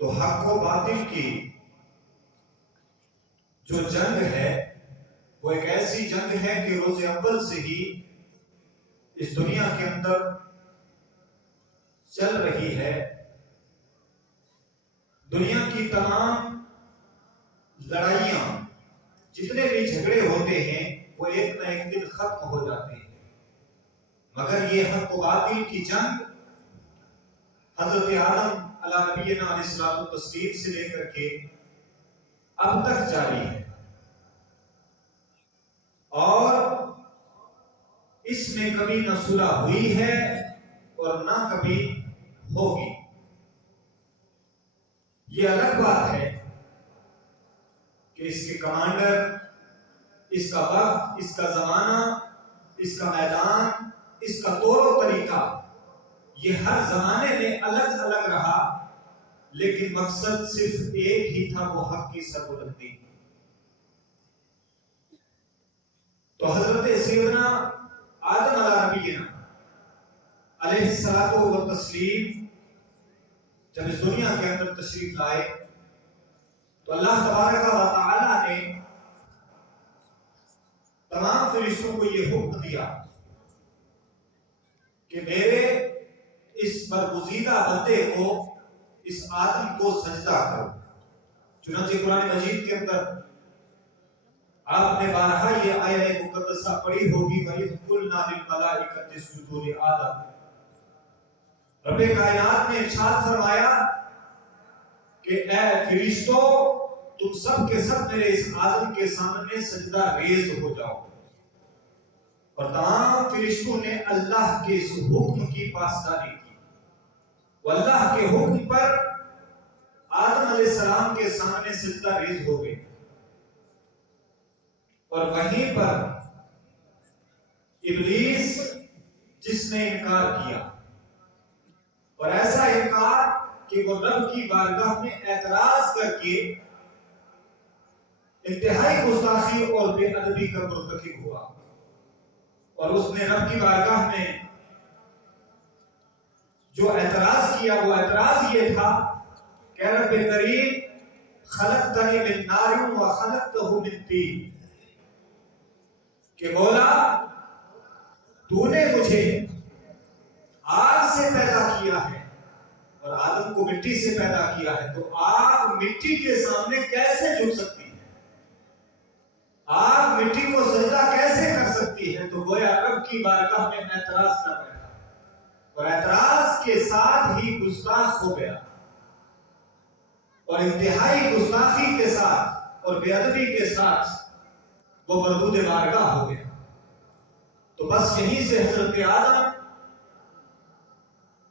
تو حق و باطل کی جو جنگ ہے وہ ایک ایسی جنگ ہے کہ روز اول سے ہی اس دنیا کے اندر چل رہی ہے. دنیا کی تمام لڑائیاں، جتنے بھی جھگڑے ہوتے ہیں وہ ایک نہ ایک دن ختم ہو جاتے ہیں، مگر یہ حق و باطل کی جنگ حضرت آدم علیہ نبینا علیہ الصلوۃ والتسلیم سے لے کر کے اب تک جاری ہے، اور اس میں کبھی نہ صلح ہوئی ہے اور نہ کبھی ہوگی. یہ الگ بات ہے کہ اس کے کمانڈر، اس کا وقت، اس کا زمانہ، اس کا میدان، اس کا طور و طریقہ یہ ہر زمانے میں الگ الگ رہا، لیکن مقصد صرف ایک ہی تھا، وہ حق کی سربلندی. تو حضرت سیدنا آدم علیہ نبینا علیہ الصلوۃ والتسلیم جب اس دنیا کے اندر تشریف لائے تو اللہ تبارک و تعالی نے تمام فرشتوں کو یہ حکم دیا کہ میرے اس برگزیدہ بندے کو، اس آدم کو سجدہ کرو. چنانچہ قرآن مجید کے اندر آپ نے بارہا یہ آیت مقدسہ پڑھی ہوگی، وَإِذْ قُلْنَا لِلْمَلَائِكَةِ اسْجُدُوا لِآدَمَ. رب کائنات نے ارشاد فرمایا کہ اے فرشتوں، تم سب کے سب میرے اس آدم کے سامنے سجدہ ریز ہو جاؤ. اور تمام فرشتوں نے اللہ کے اس حکم کی پاسداری کی. وہ اللہ کے حکم پر آدم علیہ السلام کے سامنے سجدہ ریز ہو گئے، اور وہیں پر ابلیس جس نے انکار کیا، اور ایسا انکار کہ وہ رب کی بارگاہ میں اعتراض کر کے انتہائی گستاخی اور بے ادبی کا مرتکب ہوا، اور اس نے رب کی بارگاہ میں جو اعتراض کیا وہ اعتراض یہ تھا کہ رب کریم خلقتنی من نار وخلقتہ من طین، کہ مولا تو نے مجھے آگ سے پیدا کیا ہے اور آدم کو مٹی سے پیدا کیا ہے، تو آگ مٹی کے سامنے کیسے جھک سکتی ہے؟ آگ مٹی کو سجدہ کیسے کر سکتی ہے؟ تو گویا رب کی بارگاہ میں اعتراض کر رہا ہے، اور اعتراض کے ساتھ ہی گستاخ ہو گیا، اور انتہائی گستاخی کے ساتھ اور بے ادبی کے ساتھ وہ مردود بارگاہ ہو گیا. تو بس یہیں سے حضرت آدم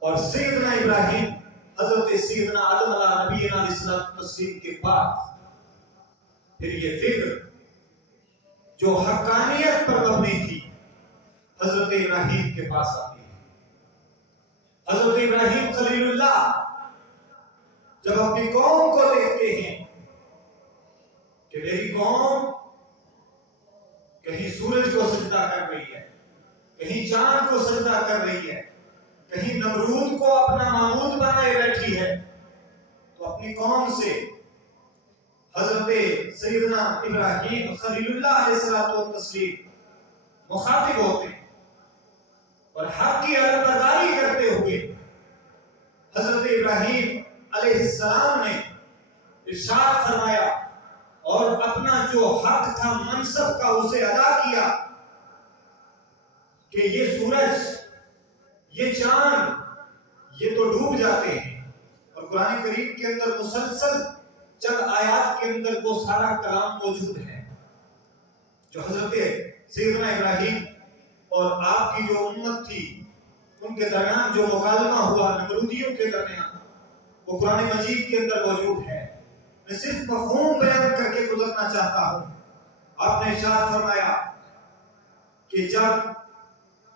اور سیدنا ابراہیم، حضرت سیدنا آدم علیہ نبینا علیہ الصلوۃ والتسلیم کے بعد پھر یہ فکر جو حقانیت پر مبنی تھی حضرت ابراہیم کے پاس آتی ہے. حضرت ابراہیم خلیل اللہ جب اپنی قوم کو دیکھتے ہیں کہ میری قوم کہیں سورج کو سجدہ کر رہی ہے، کہیں چاند کو سجدہ کر رہی ہے، کہیں نمرود کو اپنا معبود بنائے بیٹھی ہے، تو اپنی قوم سے حضرت سیدنا ابراہیم خلیل اللہ علیہ الصلوۃ والتسلیم مخاطب ہوتے ہیں، اور حق کی علمبرداری کرتے ہوئے حضرت ابراہیم علیہ السلام نے ارشاد فرمایا اور اپنا جو حق تھا منصب کا اسے ادا کیا کہ یہ سورج، یہ چاند یہ تو ڈوب جاتے ہیں. اور قرآن کریم کے اندر مسلسل چند آیات کے اندر وہ سارا کلام موجود ہے جو حضرت سیدنا ابراہیم اور آپ کی جو امت تھی ان کے درمیان جو مکالمہ ہوا نمرودیوں کے درمیان، وہ قرآن مجید کے اندر موجود ہے. میں صرف مفہوم بیان کر کے گزرنا چاہتا ہوں. آپ نے ارشاد فرمایا کہ جب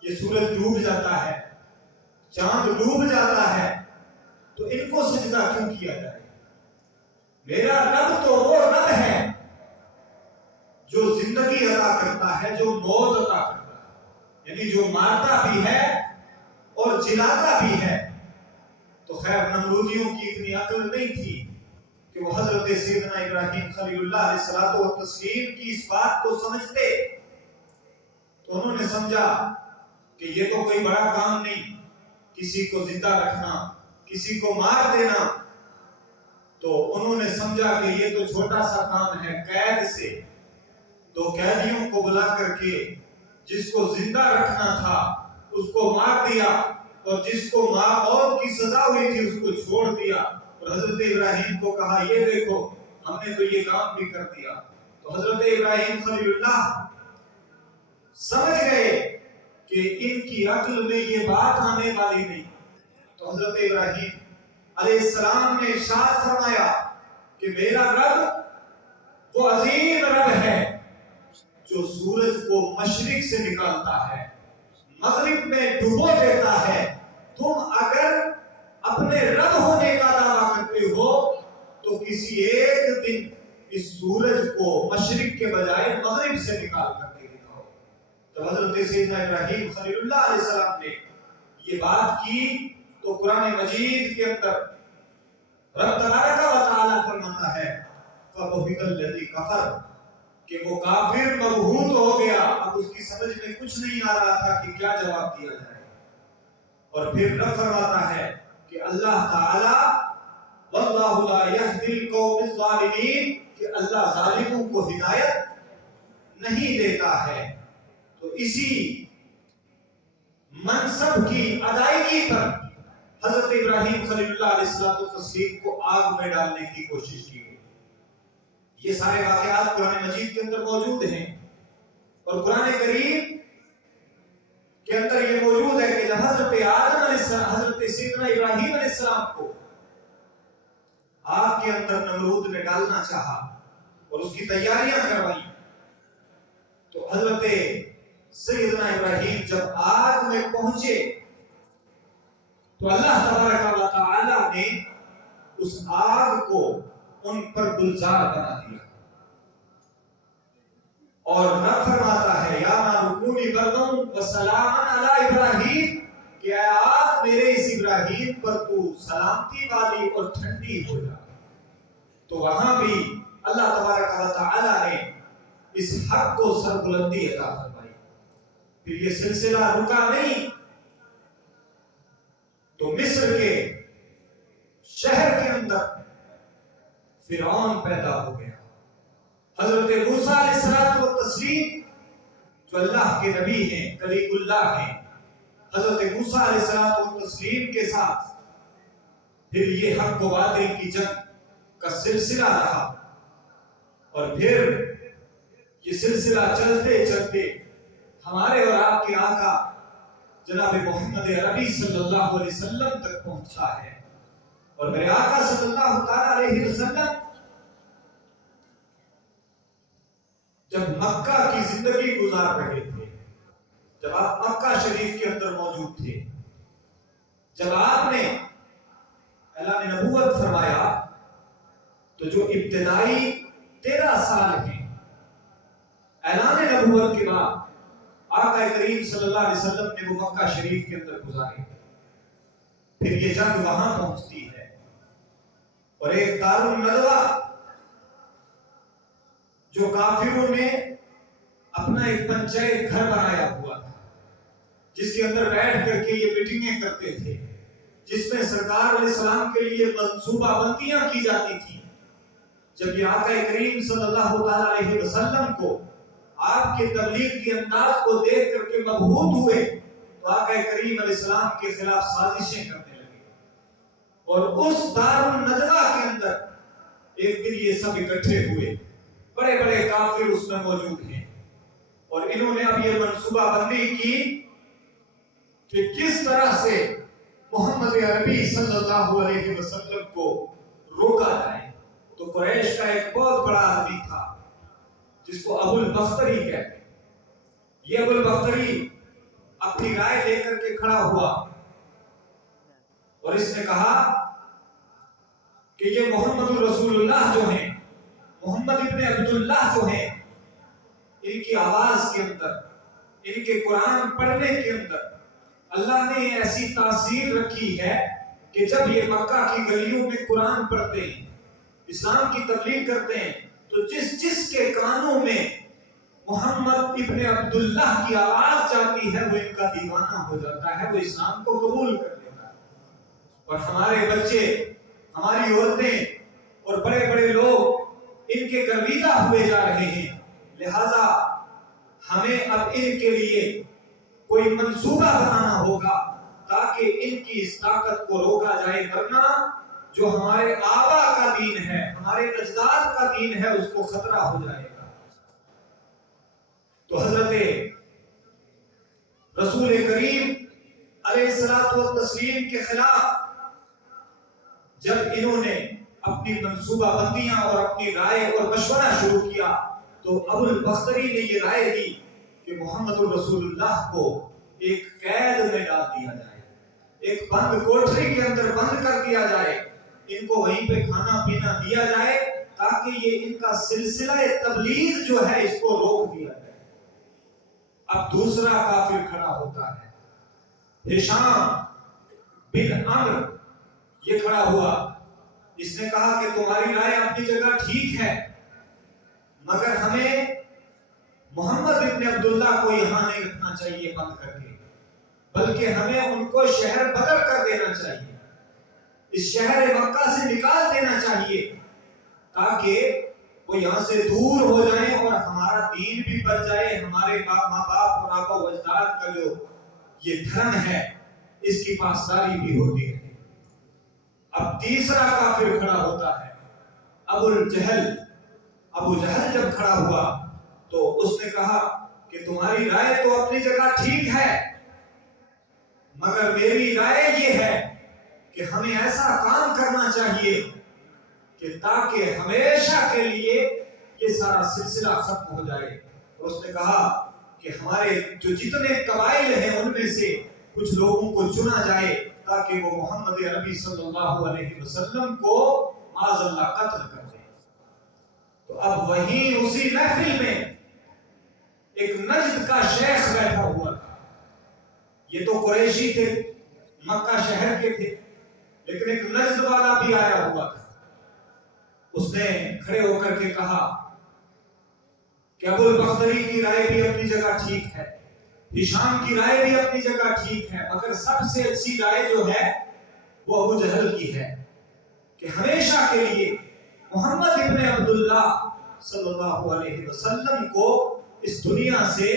یہ سورج ڈوب جاتا ہے، چاند ڈوب جاتا ہے، تو ان کو سجدہ کیوں کیا جائے؟ میرا رب تو وہ رب ہے جو زندگی عطا کرتا ہے، جو موت عطا کرتا ہے، یعنی جو مارتا بھی ہے اور جلاتا بھی ہے. تو تو خیر نمرودیوں کی اتنی عقل نہیں تھی کہ وہ حضرت سیدنا ابراہیم خلیل اللہ علیہ الصلوۃ والتسلیم کی اس بات کو سمجھتے. تو انہوں نے سمجھا کہ یہ تو کوئی بڑا کام نہیں، کسی کو زندہ رکھنا، کسی کو مار دینا. تو انہوں نے سمجھا کہ یہ تو چھوٹا سا کام ہے. قید سے 2 قیدیوں کو بلا کر کے جس کو زندہ رکھنا تھا اس کو مار دیا، اور جس کو موت کی سزا ہوئی تھی اس کو چھوڑ دیا. اور حضرت ابراہیم کو کہا یہ دیکھو ہم نے تو یہ کام بھی کر دیا. تو حضرت ابراہیم خلیل اللہ سمجھ گئے کہ ان کی عقل میں یہ بات آنے والی نہیں. تو حضرت ابراہیم علیہ السلام نے ارشاد فرمایا کہ میرا رب وہ عظیم رب ہے جو سورج کو مشرق سے نکالتا ہے، مغرب میں ڈبو دیتا ہے. تم اگر اپنے رب ہونے کا دعویٰ کرتے ہو تو کسی ایک دن اس سورج کو مشرق کے بجائے مغرب سے نکال کر کے دکھاؤ. تو حضرت سیدنا ابراہیم خلیل اللہ علیہ السلام نے یہ بات کی تو قرآن مجید کے اندر رب تبارک و تعالیٰ فرماتا ہے فَبُهِتَ الَّذِي كَفَرَ کہ وہ کافر مبہوت ہو گیا. اب اس کی سمجھ میں کچھ نہیں آ رہا تھا کہ کیا جواب دیا جائے. اور پھر رب فرماتا ہے کہ اللہ تعالیٰ وَاللَّهُ لَا يَهْدِي الْقَوْمَ الظَّالِمِينَ کہ اللہ ظالموں کو ہدایت نہیں دیتا ہے. تو اسی منصب کی ادائیگی پر حضرت ابراہیم خلیل اللہ علیہ السلام کو آگ میں ڈالنے کی کوشش کی گئی. یہ سارے واقعات قرآن مجید کے اندر موجود ہیں، اور قرآن کریم کے اندر یہ موجود ہے کہ جب حضرت آدم علیہ السلام حضرت سیدنا ابراہیم علیہ السلام کو آگ کے اندر نمرود نے ڈالنا چاہا اور اس کی تیاریاں کروائی، تو حضرت سیدنا ابراہیم جب آگ میں پہنچے تو اللہ تبارک و تعالی نے اس آگ کو ان پر گلزار بنا دیا. اور رب فرماتا ہے یا نار کونی برداً وسلاما علی ابراہیم کہ اے آگ میرے اس ابراہیم پر تو سلامتی والی اور ٹھنڈی ہو جا. تو وہاں بھی اللہ تبارک و تعالی نے اس حق کو سربلندی عطا فرمائی. پھر یہ سلسلہ رکا نہیں تو مصر کے شہر کے اندر فرعون پیدا ہو گیا. حضرت موسیٰ علیہ الصلوۃ والتسلیم جو اللہ کے نبی ہیں، کلیم اللہ ہیں، حضرت موسیٰ علیہ الصلوۃ والتسلیم کے ساتھ پھر یہ حق و باطل کی جنگ کا سلسلہ رہا. اور پھر یہ سلسلہ چلتے چلتے ہمارے اور آپ کے آقا جناب محمد عربی صلی اللہ علیہ وسلم تک پہنچا ہے. اور میرے آقا صلی اللہ تعالی علیہ وسلم جب مکہ کی زندگی گزار رہے تھے، جب آپ مکہ شریف کے اندر موجود تھے، جب آپ نے اعلان نبوت فرمایا تو جو ابتدائی 13 سال ہیں اعلان نبوت کے بعد آقا کریم صلی اللہ علیہ وسلم نے وہ مکہ شریف کے اندر گزارے. پھر یہ جنگ وہاں پہنچتی ہے اور ایک دار الندوہ جو کافروں نے اپنا ایک پنچایت گھر بنایا ہوا تھا جس کے اندر بیٹھ کر کے یہ میٹنگیں کرتے تھے، جس میں سرکار علیہ السلام کے لیے منصوبہ بندیاں کی جاتی تھی. جب یہ آقا کریم صلی اللہ تعالی علیہ وسلم کو آپ کے تبلیغ کے انداز کو دیکھ کر کے مبہوت ہوئے تو آقا کریم علیہ السلام کے خلاف سازشیں کرنے لگے. اور اس دار الندوہ کے اندر ایک دن یہ سب اکٹھے ہوئے، بڑے بڑے کافر اس میں موجود ہیں، اور انہوں نے اب یہ منصوبہ بندی کی کہ کس طرح سے محمد عربی صلی اللہ علیہ وسلم کو روکا جائے. تو قریش کا ایک بہت بڑا آدمی تھا جس کو ابو البختری کہتے ہیں. یہ ابو البختری اپنی رائے لے کر کے کھڑا ہوا اور اس نے کہا کہ یہ محمد رسول اللہ جو ہیں، محمد ابن عبداللہ جو ہیں، ان کی آواز کے اندر، ان کے قرآن پڑھنے کے اندر اللہ نے ایسی تاثیر رکھی ہے کہ جب یہ مکہ کی گلیوں میں قرآن پڑھتے ہیں، اسلام کی تبلیغ کرتے ہیں، تو جس کے کانوں میں محمد ابن عبداللہ کی آواز جاتی ہے وہ ان کا دیوانہ ہو جاتا ہے، وہ اسلام کو قبول کر لیتا ہے۔ اور ہمارے بچے، ہماری عورتیں اور بڑے بڑے لوگ ان کے گرویدہ ہوئے جا رہے ہیں۔ لہذا ہمیں اب ان کے لیے کوئی منصوبہ بنانا ہوگا تاکہ ان کی اس طاقت کو روکا جائے، ورنہ جو ہمارے آبا کا دین ہے، ہمارے اجداد کا دین ہے، اس کو خطرہ ہو جائے گا۔ تو حضرت رسول کریم علیہ الصلوۃ والتسلیم کے خلاف جب انہوں نے اپنی منصوبہ بندیاں اور اپنی رائے اور مشورہ شروع کیا تو ابو البختری نے یہ رائے دی کہ محمد الرسول اللہ کو ایک قید میں ڈال دیا جائے، ایک بند کوٹری کے اندر بند کر دیا جائے، ان کو وہیں پہ کھانا پینا دیا جائے تاکہ یہ ان کا سلسلہ تبلیغ جو ہے اس کو روک دیا جائے۔ اب دوسرا کافر کھڑا ہوتا ہے، ہشام بن عمرو، یہ کھڑا ہوا، اس نے کہا کہ تمہاری رائے اپنی جگہ ٹھیک ہے، مگر ہمیں محمد ابن عبداللہ کو یہاں نہیں رکھنا چاہیے بند کر کے، بلکہ ہمیں ان کو شہر بدر کر دینا چاہیے، اس شہر مکہ سے نکال دینا چاہیے تاکہ وہ یہاں سے دور ہو جائیں اور ہمارا دین بھی بچ جائے، ہمارے ماں باپ اور آبا و اجداد کا جو یہ دھرم ہے اس کی پاسداری بھی ہوتی ہے۔ اب تیسرا کافر کھڑا ہوتا ہے، ابو جہل جب کھڑا ہوا تو اس نے کہا کہ تمہاری رائے تو اپنی جگہ ٹھیک ہے، مگر میری رائے یہ ہے کہ ہمیں ایسا کام کرنا چاہیے کہ تاکہ ہمیشہ کے لیے یہ سارا سلسلہ ختم ہو جائے۔ اور اس نے کہا کہ ہمارے جو جتنے قبائل ہیں ان میں سے کچھ لوگوں کو چنا جائے تاکہ وہ محمد عربی صلی اللہ علیہ وسلم کو معاذ اللہ قتل کر دیں۔ تو اب وہیں اسی محفل میں ایک نجد کا شیخ بیٹھا ہوا تھا، یہ تو قریشی تھے، مکہ شہر کے تھے، لیکن ایک نجد والا بھی آیا ہوا تھا۔ اس نے کھڑے ہو کر کے کہا کہ ابو البختری کی رائے بھی اپنی جگہ ٹھیک ہے، ہشام کی رائے بھی اپنی جگہ ٹھیک ہے، مگر سب سے اچھی رائے جو ہے وہ ابو جہل کی ہے کہ ہمیشہ کے لیے محمد ابن عبداللہ صلی اللہ علیہ وسلم کو اس دنیا سے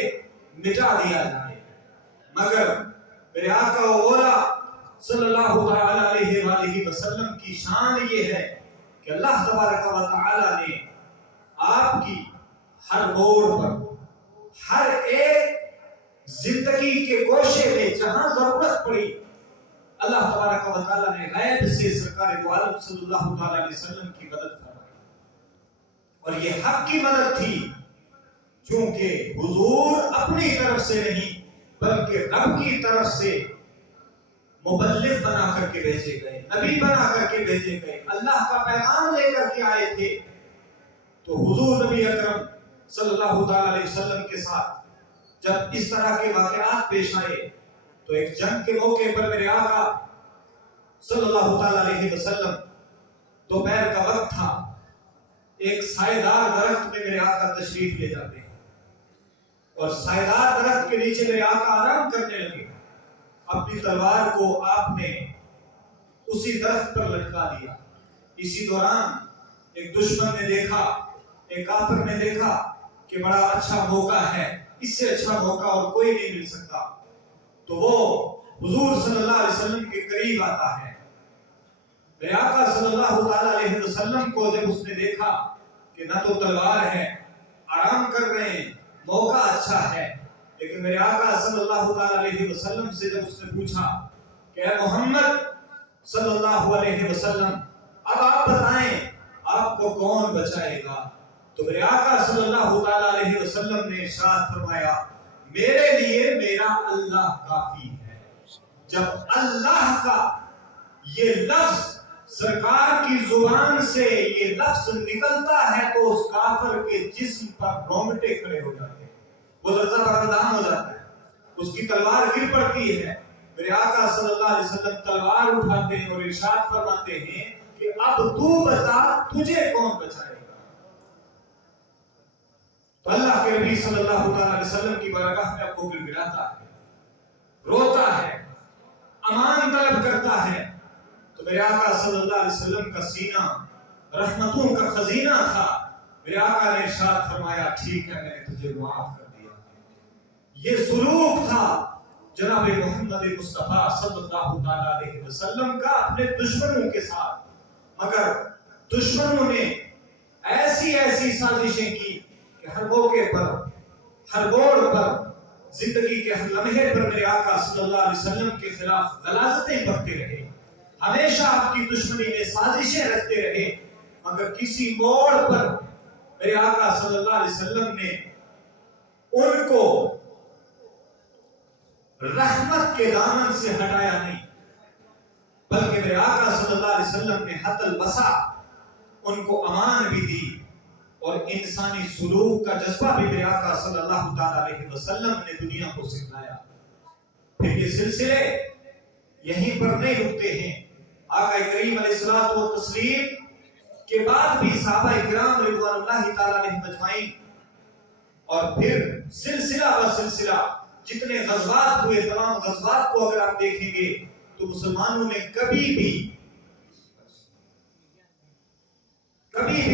مٹا دیا جائے۔ مگر میرے آقا و مولا صلی اللہ علیہ وآلہ وسلم کی شان یہ ہے کہ اللہ تبارک و تعالی نے آپ کی ہر موڑ پر، ہر ایک زندگی کے گوشے میں جہاں ضرورت پڑی، اللہ تبارک و تعالی نے غیب سے سرکار دو عالم صلی اللہ علیہ وسلم کی مدد فرمائی، اور یہ حق کی مدد تھی، چونکہ حضور اپنی طرف سے نہیں بلکہ رب کی طرف سے مبلغ بنا کر کے بھیجے گئے، نبی بنا کر کے بھیجے گئے، اللہ کا پیغام لے کر کے آئے تھے۔ تو حضور نبی اکرم صلی اللہ علیہ وسلم کے ساتھ جب اس طرح کے واقعات پیش آئے تو ایک جنگ کے موقع پر میرے آقا صلی اللہ علیہ وسلم دوپہر کا وقت تھا، ایک سائے دار درخت میں میرے آقا تشریف لے جاتے ہیں اور سائے دار درخت کے نیچے میرے آقا آرام کرنے لگے۔ اپنی تلوار کو آپ نے اسی درخت پر لٹکا دیا۔ اسی دوران ایک دشمن نے دیکھا، ایک کافر نے دیکھا کہ بڑا اچھا موقع ہے، اس سے اچھا موقع اور کوئی نہیں مل سکتا، تو وہ حضور صلی اللہ علیہ وسلم کے قریب آتا ہے۔ میرے آقا صلی اللہ علیہ وسلم کو جب اس نے دیکھا کہ نہ تو تلوار ہے، آرام کر رہے ہیں، موقع اچھا ہے، لیکن میرے آقا صلی اللہ علیہ وسلم سے جب اس نے پوچھا کہ اے محمد صلی اللہ علیہ وسلم، اب آپ بتائیں آپ کو کون بچائے گا؟ تو میرے آقا صلی اللہ علیہ وسلم نے ارشاد فرمایا، میرے لیے میرا اللہ کافی ہے۔ جب اللہ کا یہ لفظ سرکار کی زبان سے یہ لفظ نکلتا ہے تو اس کافر کے جسم پر رونگٹے کھڑے ہو جاتے ہیں، وہ لرزہ بردام ہو جاتا ہے، اس کی تلوار گر پڑتی ہے، میرے آقا صلی اللہ علیہ وسلم تلوار اٹھاتے ہیں اور ارشاد فرماتے ہیں کہ اب تو بتا تجھے کون بچائے گا؟ تو اللہ کے نبی صلی اللہ علیہ وسلم کی بارگاہ میں اب وہ گڑگڑاتا ہے، روتا ہے، امان طلب کرتا ہے۔ تو میرے آقا صلی اللہ علیہ وسلم کا سینہ رحمتوں کا خزینہ تھا۔ میرے آقا نے ارشاد فرمایا ٹھیک ہے، میں نے تجھے معاف کر دیا۔ یہ سلوک تھا جناب محمد مصطفیٰ صلی اللہ علیہ وسلم کا اپنے دشمنوں کے ساتھ، مگر دشمنوں نے ایسی ایسی سازشیں کی کہ ہر موقع پر، ہر موڑ پر، زندگی کے ہر لمحے پر میرے آقا صلی اللہ علیہ وسلم کے خلاف غلاظتیں برتتے رہے، ہمیشہ آپ کی دشمنی میں سازشیں رکھتے رہے، مگر کسی موڑ پر میرے آقا صلی اللہ علیہ وسلم نے ان کو رحمت کے دامن سے ہٹایا نہیں، بلکہ میرے آقا صلی اللہ علیہ وسلم نے حد الوسع ان کو امان بھی دی، اور انسانی سلوک کا جذبہ بھی میرے آقا صلی اللہ علیہ وسلم نے دنیا کو سکھلایا۔ پھر یہ سلسلے یہیں پر نہیں رکتے ہیں، آقا کریم علیہ الصلوۃ والتسلیم کے بعد بھی صحابہ کرام رضوان اللہ تعالی علیہم اجمعین، اور پھر سلسلہ بہ سلسلہ جتنے غزوات ہوئے، تمام غزوات کو اگر آپ دیکھیں گے تو مسلمانوں نے کبھی بھی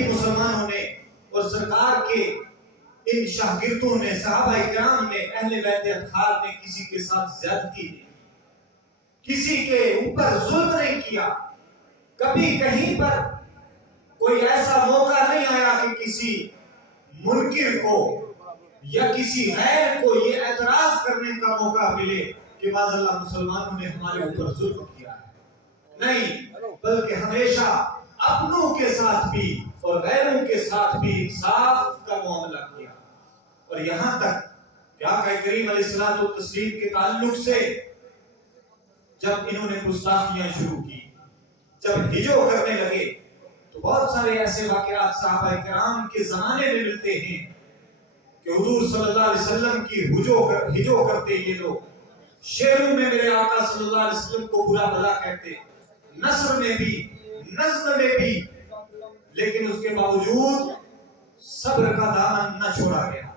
مسلمانوں نے اور سرکار کے ان شاگردوں نے، صحابہ کرام نے، اہل بیت اطہار نے کسی کے ساتھ زیادتی نہیں، کسی کے اوپر ظلم نہیں کیا، کبھی کہیں پر کوئی ایسا موقع نہیں آیا کہ کسی منکر کو یا کسی غیر کو یہ اعتراض کرنے کا موقع ملے کہ معاذ اللہ مسلمانوں نے ہمارے اوپر ظلم کیا ہے، نہیں، بلکہ ہمیشہ اپنوں کے ساتھ بھی اور غیروں کے ساتھ بھی انصاف کا معاملہ کیا۔ اور یہاں تک کہ آقا کریم علیہ الصلوۃ والتسلیم کے تعلق سے جب انہوں نے گستاخیاں شروع کی، جب ہجو کرنے لگے، تو بہت سارے ایسے واقعات صحابہ کرام کے زمانے میں ملتے ہیں کہ حضور صلی اللہ علیہ وسلم کی ہجو کرتے یہ لوگ، شعروں میں میرے آقا صلی اللہ علیہ وسلم کو برا بھلا کہتے، نثر میں بھی، نظم میں بھی، لیکن اس کے باوجود صبر کا دامن نہ چھوڑا گیا۔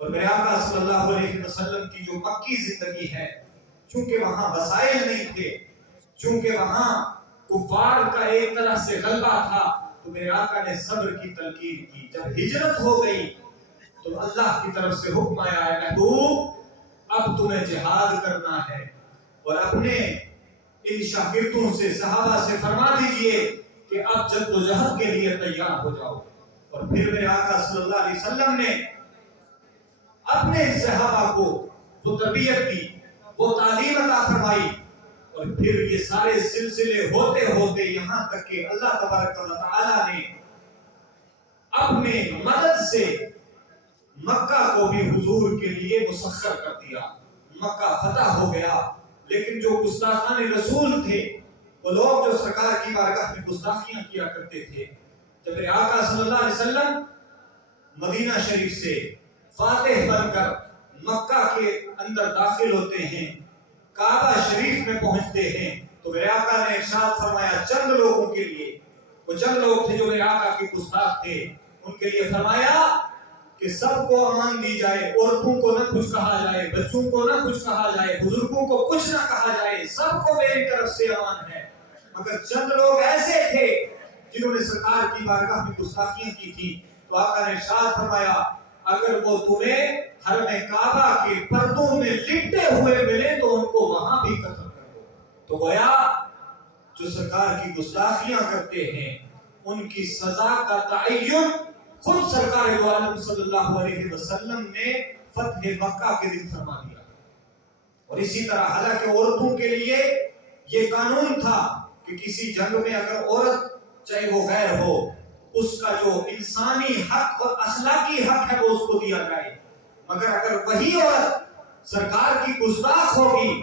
اور میرے آقا صلی اللہ علیہ وسلم کی جو مکی زندگی ہے، چونکہ وہاں وسائل نہیں تھے، چونکہ وہاں کفار کا ایک طرح سے غلبہ تھا، تو میرے آقا نے صبر کی تلقین کی۔ جب ہجرت ہو گئی تو اللہ کی طرف سے حکم آیا ہے محبوب اب تمہیں جہاد کرنا ہے، اور اپنے ان شاگردوں سے، صحابہ سے فرما دیجئے کہ اب جد و جہد کے لیے تیار ہو جاؤ۔ اور پھر میرے آقا صلی اللہ علیہ وسلم نے اپنے صحابہ کو وہ تربیت دی، وہ تعلیم عطا فرمائی، اور پھر یہ سارے سلسلے ہوتے ہوتے یہاں تک کہ اللہ تبارک و تعالی نے اپنے مدد سے مکہ کو بھی حضور کے لیے مسخر کر دیا، مکہ فتح ہو گیا۔ لیکن جو گستاخان رسول تھے، وہ لوگ جو سرکار کی بارگاہ میں گستاخیاں کیا کرتے تھے، جب میرے آقا صلی اللہ علیہ وسلم مدینہ شریف سے فاتح بن کر مکہ کے اندر داخل ہوتے ہیں، کعبہ شریف میں پہنچتے ہیں، تو میرے آقا نے ارشاد فرمایا چند لوگوں کے لیے، وہ چند لوگ تھے جو میرے آقا کے گستاخ تھے، ان کے لیے فرمایا کہ سب کو امان دی جائے، عورتوں کو نہ کچھ کہا جائے، بچوں کو نہ کچھ کہا جائے، بزرگوں کو کچھ نہ کہا جائے، سب کو میری طرف سے امان ہے۔ مگر چند لوگ ایسے تھے جنہوں نے سرکار کی بارگاہ میں گستاخیاں کی تھی، تو آقا نے ارشاد فرمایا اگر وہ تمہیں حرم کعبہ کے پردوں میں لپٹے ہوئے ملے تو ان کو وہاں بھی قتل کر دو۔ تو گویا جو سرکار کی گستاخیاں کرتے ہیں ان کی سزا کا تعین خود سرکار دو عالم صلی اللہ علیہ وسلم نے فتح مکہ کے دن فرما دیا۔ اور اسی طرح حالانکہ عورتوں کے لیے یہ قانون تھا کہ کسی جنگ میں اگر عورت چاہے وہ غیر ہو، اس کا جو انسانی حق اور اخلاقی حق ہے وہ اس کو دیا جائے، مگر اگر وہی عورت سرکار کی گستاخ ہوگی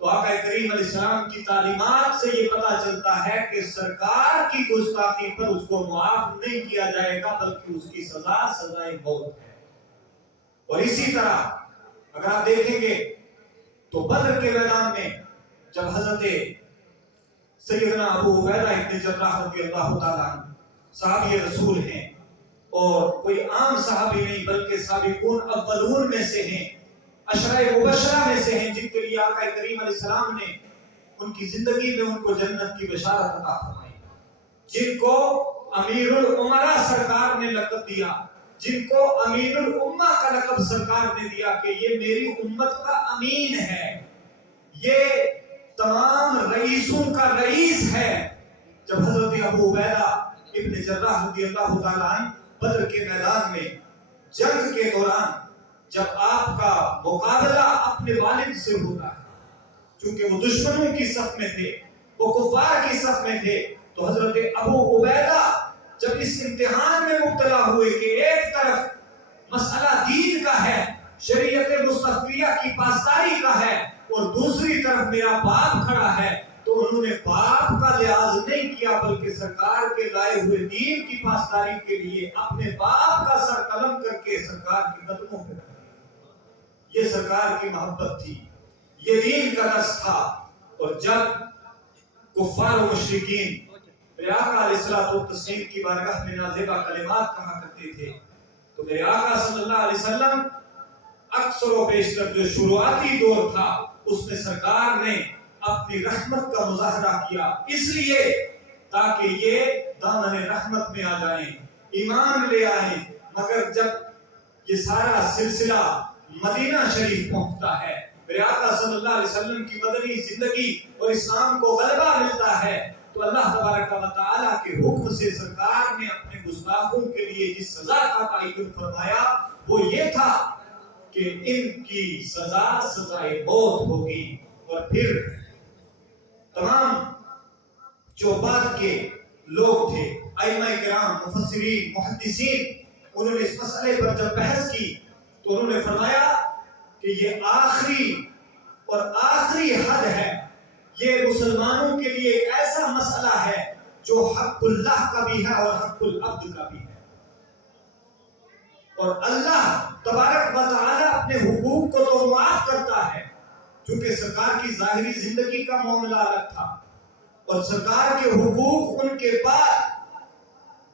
تو آقا کریم علیہ السلام کی تعلیمات سے یہ پتا چلتا ہے کہ سرکار کی گستاخی پر اس کو معاف نہیں کیا جائے گا، بلکہ اس کی سزا سزائے موت ہے۔ اور اسی طرح اگر آپ دیکھیں گے تو بدر کے میدان میں جب حضرت سیدنا ابو عبیدہ ابن جراح رضی اللہ تعالیٰ عنہ صحابی رسول ہیں، اور کوئی عام صحابی نہیں بلکہ سابقون اولون میں سے ہیں، عشرہ مبشرہ میں سے ہیں، جن کے لیے آقا کریم علیہ السلام نے ان کی زندگی میں ان کو جنت کی بشارت عطا فرمائی، جن کو امیر الامراء سرکار نے لقب دیا، جن کو امین الامہ کا لقب سرکار نے دیا کہ یہ میری امت کا امین ہے، یہ تمام رئیسوں کا رئیس ہے۔ جب حضرت ابو عبیدہ ابن جراح رضی اللہ تعالیٰ عنہ بدر کے میدان میں جنگ کے دوران جب آپ کا مقابلہ اپنے والد سے ہوتا ہے، چونکہ وہ دشمنوں کی صف میں تھے، وہ کفار کی صف میں تھے، تو حضرت ابو عبیدہ جب اس امتحان میں مبتلا ہوئے کہ ایک طرف مسئلہ دین کا ہے، شریعت مصطفیہ کی پاسداری کا ہے، اور دوسری طرف میرا باپ کھڑا ہے، تو انہوں نے باپ کا لحاظ نہیں کیا بلکہ سرکار کے لائے ہوئے دین کی پاسداری کے لیے اپنے باپ کا سر قلم کر کے سرکار کے قدموں پہ رکھا۔ یہ سرکار کی محبت تھی، یہ دین کا رس تھا۔ اور جب کفار و مشرکین میرے آقا علیہ الصلوۃ والتسلیم کی بارگاہ میں نازیبہ کلمات کہا کرتے تھے، تو میرے آقا صلی اللہ علیہ وسلم اکثر و بیشتر جو شروعاتی دور تھا اس میں سرکار نے اپنی رحمت کا مظاہرہ کیا، اس لیے تاکہ یہ دامن رحمت میں آ جائیں، ایمان لے آئیں۔ مگر جب یہ سارا سلسلہ مدینہ شریف پہنچتا ہے، میرے آقا صلی اللہ علیہ وسلم کی مدنی زندگی اور اسلام کو غلبہ ملتا ہے، تو اللہ تبارک و تعالیٰ کے حکم سے سرکار نے اپنے گستاخوں کے لیے جس سزا کا تعین فرمایا وہ یہ تھا کہ ان کی سزا سزائے موت ہوگی۔ اور پھر تمام جو بعد کے لوگ تھے، ائمہ کرام، مفسرین، محدثین، انہوں نے اس مسئلے پر جب بحث کی تو انہوں نے فرمایا کہ یہ آخری اور آخری حد ہے، یہ مسلمانوں کے لیے ایک ایسا مسئلہ ہے جو حق اللہ کا بھی ہے اور حق العبد کا بھی ہے، اور اللہ تبارک و تعالی اپنے حقوق کو تو معاف کرتا ہے، چونکہ سرکار کی ظاہری زندگی کا معاملہ الگ تھا اور سرکار کے حقوق ان کے بعد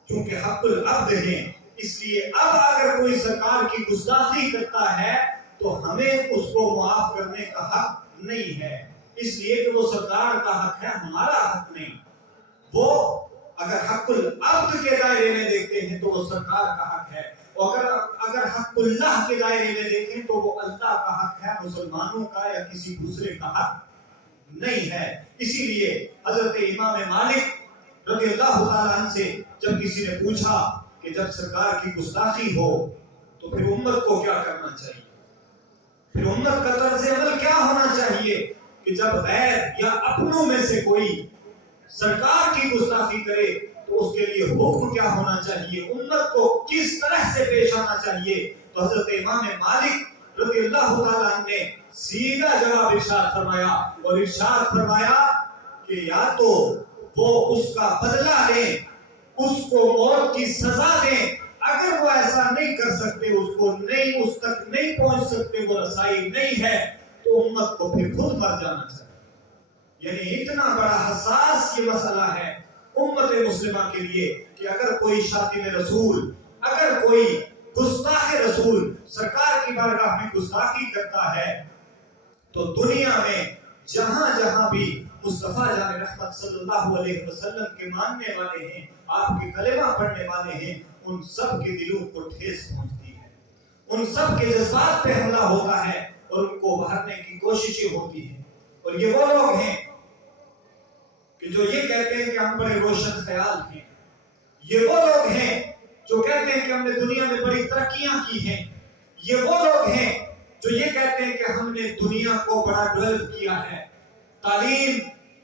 چونکہ حق العبد ہیں، اس لیے اب اگر کوئی سرکار کی گستاخی کرتا ہے تو ہمیں اس کو معاف کرنے کا حق نہیں ہے، اس لیے کہ وہ سرکار کا حق ہے، ہمارا حق نہیں۔ وہ اگر حق العبد کے دائرے میں دیکھتے ہیں تو وہ سرکار کا حق ہے، اور اگر حق اللہ کے دائرے میں دیکھیں تو وہ اللہ کا حق ہے، مسلمانوں کا یا کسی دوسرے کا حق نہیں ہے۔ اسی لیے حضرت امام مالک رضی اللہ تعالیٰ عنہ سے جب کسی نے پوچھا کہ جب سرکار کی گستاخی ہو تو پھر امت کو کیا کرنا چاہیے، پھر امت کا طرز عمل کیا ہونا چاہیے، کہ جب غیر یا اپنوں میں سے کوئی سرکار کی گستاخی کرے تو اس کے لیے حکم کیا ہونا چاہیے، امت کو کس طرح سے پیش آنا چاہیے، تو حضرت امام مالک رضی اللہ تعالیٰ عنہ نے سیدھا جواب ارشاد فرمایا، اور ارشاد فرمایا کہ یا تو وہ اس کا بدلہ لیں، اس کو موت کی سزا دیں، اگر وہ ایسا نہیں کر سکتے، اس کو نہیں، اس تک نہیں پہنچ سکتے، وہ رسائی نہیں ہے، تو امت کو پھر خود مر جانا چاہیے۔ یعنی اتنا بڑا حساس یہ مسئلہ ہے امت مسلمہ کے لیے کہ اگر کوئی شاتم رسول، اگر کوئی گستاخ رسول سرکار کی بارگاہ میں گستاخی کرتا ہے تو دنیا میں جہاں جہاں بھی مصطفیٰ جان رحمت صلی اللہ علیہ وسلم کے ماننے والے ہیں، آپ کے کلمہ پڑھنے والے ہیں، ان سب کے دلوں کو ٹھیس پہنچتی ہے، ان سب کے جذبات پہ حملہ ہوتا ہے اور ان کو بھرنے کی کوششیں ہوتی ہیں۔ اور یہ وہ لوگ ہیں کہ جو یہ کہتے ہیں کہ ہم بڑے روشن خیال ہیں، یہ وہ لوگ ہیں جو کہتے ہیں کہ ہم نے دنیا میں بڑی ترقیاں کی ہیں، یہ وہ لوگ ہیں جو یہ کہتے ہیں کہ ہم نے دنیا کو بڑا ڈیولپ کیا ہے، تعلیم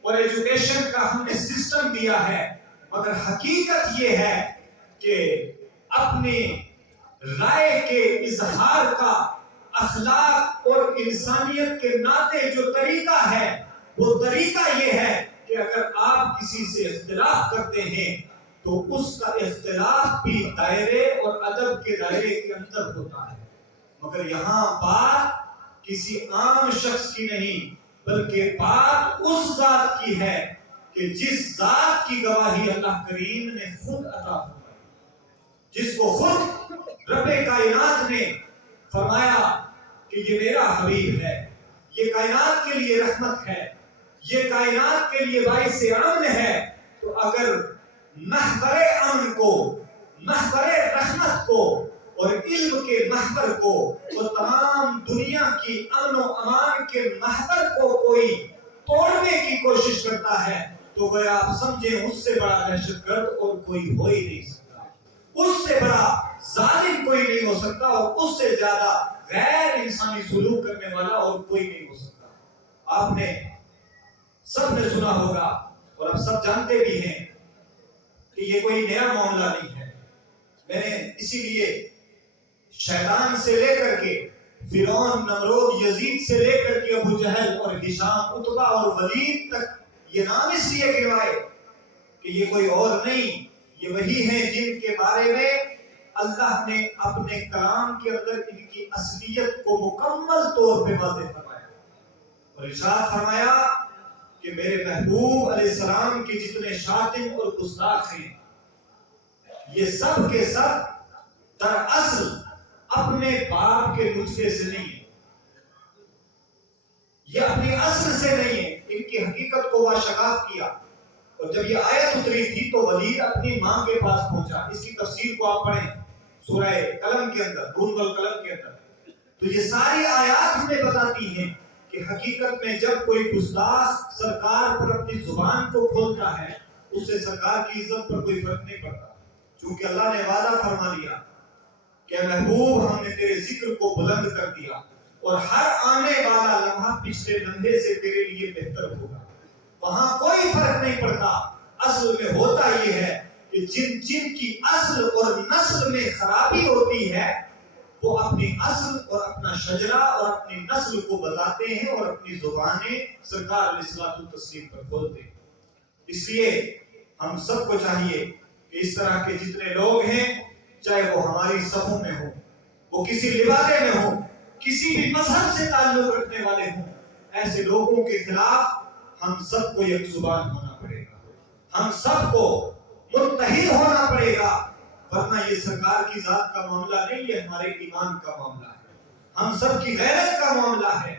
اور ایجوکیشن کا ہم نے سسٹم دیا ہے، مگر حقیقت یہ ہے کہ اپنے رائے کے اظہار کا اخلاق اور انسانیت کے ناطے جو طریقہ ہے وہ طریقہ یہ ہے کہ اگر آپ کسی سے اختلاف کرتے ہیں تو اس کا اختلاف بھی دائرے اور ادب کے دائرے کے اندر ہوتا ہے، مگر یہاں بات کسی عام شخص کی نہیں، بلکہ بات اس ذات کی ہے کہ جس ذات کی گواہی اللہ کریم نے خود عطا فرمائی، جس کو خود رب کائنات نے فرمایا کہ یہ میرا حبیب ہے، یہ کائنات کے لیے رحمت ہے، یہ کائنات کے لیے باعث امن ہے۔ تو اگر محور امن کو، محور رحمت کو اور علم کے محور کو اور تمام دنیا کی امن و امان کے محور کو کوئی توڑنے کی کوشش کرتا ہے تو گویا آپ سمجھیں اس سے بڑا دہشت گرد اور کوئی ہو ہی نہیں سکتا، اس سے بڑا ظالم کوئی نہیں ہو سکتا، اور اس سے زیادہ غیر انسانی سلوک کرنے والا اور کوئی نہیں ہو سکتا۔ آپ نے سب نے سنا ہوگا اور اب سب جانتے بھی ہیں کہ یہ کوئی نیا معاملہ نہیں ہے۔ میں نے اسی لیے شیطان سے لے کر کے فرعون، نمرود، یزید سے لے کر کے ابو جہل اور ہشام، عتبہ اور ولید تک یہ نام اس لیے گنوائے کہ یہ کوئی اور نہیں، یہ وہی ہیں جن کے بارے میں اللہ نے اپنے کلام کے اندر ان کی اصلیت کو مکمل طور پہ واضح فرمایا اور ارشاد فرمایا کہ میرے محبوب علیہ السلام کے جتنے شاتم اور گستاخ ہیں یہ سب کے سب دراصل اپنے باپ کے نطفے سے نہیں ہیں، یہ اپنی اصل سے نہیں ہے، ان کی حقیقت کو وہ شگاف کیا۔ اور جب یہ آیت اتری تھی تو ولید اپنی ماں کے پاس پہنچا، اس کی تفسیر کو آپ پڑھیں سورہ قلم کے اندر، نون والقلم کے اندر، تو یہ ساری آیات ہمیں بتاتی ہیں کہ حقیقت میں جب کوئی گستاخ سرکار پر اپنی زبان کو کھولتا ہے اس سے سرکار کی عزت پر کوئی فرق نہیں پڑتا، چونکہ اللہ نے وعدہ فرما لیا کہ محبوب ہم نے تیرے ذکر کو بلند کر دیا اور ہر آنے والا لمحہ پچھلے لمحے سے تیرے لیے بہتر ہوگا، وہاں کوئی فرق نہیں پڑتا۔ اصل میں ہوتا یہ ہے کہ جن کی اصل اور نسل میں خرابی ہوتی ہے وہ اپنی اصل اور اپنا شجرہ اور اپنی نسل کو بتاتے ہیں اور اپنی زبانیں سرکار علیہ الصلوۃ والتسلیم پر کھولتے ہیں۔ اس لیے ہم سب کو چاہیے کہ اس طرح کے جتنے لوگ ہیں، چاہے وہ ہماری صفوں میں ہوں، وہ کسی لبادے میں ہوں، کسی بھی مذہب سے تعلق رکھنے والے ہوں، ایسے لوگوں کے خلاف ہم سب کو یک زبان ہونا پڑے گا، ہم سب کو متحد ہونا پڑے گا، ورنہ یہ سرکار کی ذات کا معاملہ نہیں، یہ ہمارے ایمان کا معاملہ ہے، ہم سب کی غیرت کا معاملہ ہے۔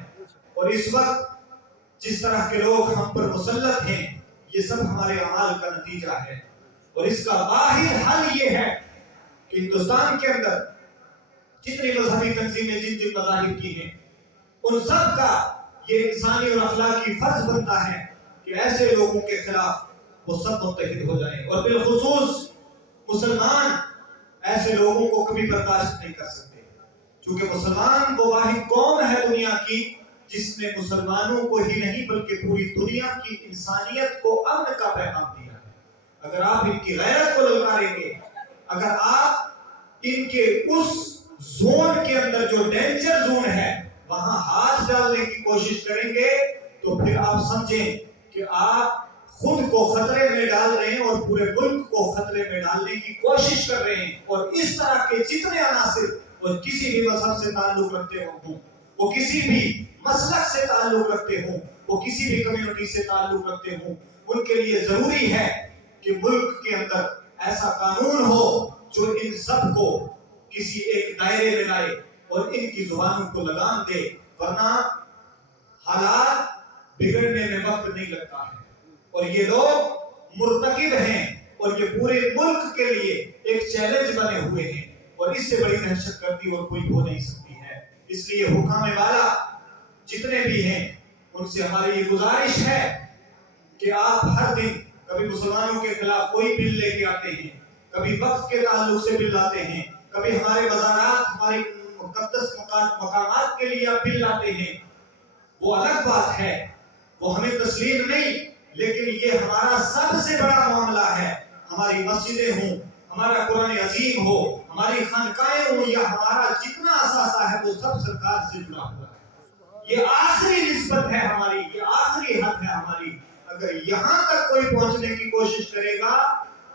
اور اس وقت جس طرح کے لوگ ہم پر مسلط ہیں یہ سب ہمارے اعمال کا نتیجہ ہے، اور اس کا واحد حل یہ ہے کہ ہندوستان کے اندر جتنی مذہبی تنظیمیں جن مذاہب کی ہیں ان سب کا یہ انسانی اور اخلاقی فرض بنتا ہے کہ ایسے لوگوں کے خلاف وہ سب متحد ہو جائیں، اور بالخصوص مسلمان ایسے لوگوں کو کبھی برداشت نہیں کر سکتے، چونکہ مسلمان وہ واحد قوم ہے دنیا کی جس نے مسلمانوں کو ہی نہیں بلکہ پوری دنیا کی انسانیت کو امن کا پیغام دیا ہے۔ اگر آپ ان کی غیرت کو للکاریں گے، اگر آپ ان کے اس زون کے اندر جو ڈینجر زون ہے وہاں ہاتھ ڈالنے کی کوشش کریں گے تو پھر آپ سمجھیں کہ آپ خود کو خطرے میں ڈال رہے ہیں اور پورے ملک کو خطرے میں ڈالنے کی کوشش کر رہے ہیں۔ اور اس طرح کے جتنے عناصر وہ کسی بھی مذہب سے تعلق رکھتے ہوں، وہ کسی بھی مسلک سے تعلق رکھتے ہوں، وہ کسی بھی کمیونٹی سے تعلق رکھتے ہوں، ان کے لیے ضروری ہے کہ ملک کے اندر ایسا قانون ہو جو ان سب کو کسی ایک دائرے میں لائے اور ان کی زبانوں کو لگام دے، ورنہ حالات بگڑنے میں وقت نہیں لگتا ہے، اور یہ لوگ مرتکب ہیں اور یہ پورے ملک کے لیے ایک چیلنج بنے ہوئے ہیں، اور اس سے بڑی دہشت گردی اور کوئی ہو نہیں سکتی ہے۔ اس لیے حکام والا جتنے بھی ہیں ان سے ہماری یہ گزارش ہے کہ آپ ہر دن کبھی مسلمانوں کے خلاف کوئی بل لے کے آتے ہیں، کبھی وقت کے تعلق سے بل لاتے ہیں، کبھی ہمارے مزارات، ہمارے مقدس مقامات کے لیے آپ بل لاتے ہیں، وہ الگ بات ہے، وہ ہمیں تسلیم نہیں، لیکن یہ ہمارا سب سے بڑا معاملہ ہے۔ ہماری مسجدیں ہوں، ہمارا قرآن عظیم ہو، ہماری خانقاہیں ہوں، یا ہمارا جتنا اثاثہ ہے وہ سب سرکار سے جڑا ہوا ہے۔ یہ آخری نسبت ہے ہماری، یہ آخری حد ہے ہماری۔ اگر یہاں تک کوئی پہنچنے کی کوشش کرے گا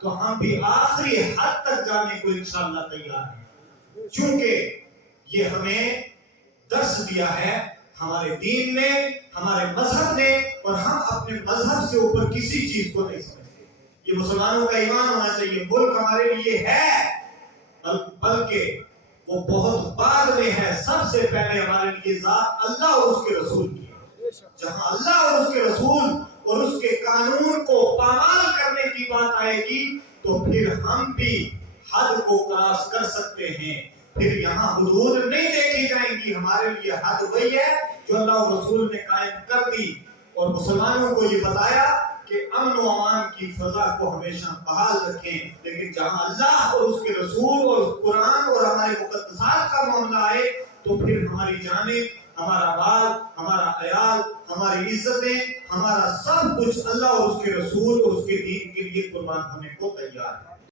تو ہم بھی آخری حد تک جانے کو انشاءاللہ تیار ہیں، چونکہ یہ ہمیں درس دیا ہے ہمارے دین نے، ہمارے مذہب نے، اور ہم اپنے مذہب سے اوپر کسی چیز کو نہیں سمجھتے۔ یہ مسلمانوں کا ایمان ہونا چاہیے۔ ملک ہمارے لیے ہے، بلکہ وہ بہت بعد میں ہے، سب سے پہلے ہمارے لیے ذات اللہ اور اس کے رسول کی ہے۔ جہاں اللہ اور اس کے رسول اور اس کے قانون کو پامال کرنے کی بات آئے گی تو پھر ہم بھی حد کو کراس کر سکتے ہیں، پھر یہاں حدود نہیں دیکھی جائیں گی۔ ہمارے لیے حد وہی ہے جو اللہ اور رسول نے قائم کر دی، اور مسلمانوں کو یہ بتایا کہ امن و امان کی فضا کو ہمیشہ بحال رکھیں۔ لیکن جہاں اللہ اور اس کے رسول اور قرآن اور ہمارے مقدسات کا معاملہ آئے تو پھر ہماری جانیں، ہمارا مال، ہمارا عیال، ہماری عزتیں، ہمارا سب کچھ اللہ اور اس کے رسول اور اس کے دین کے لیے قربان ہونے کو تیار ہے۔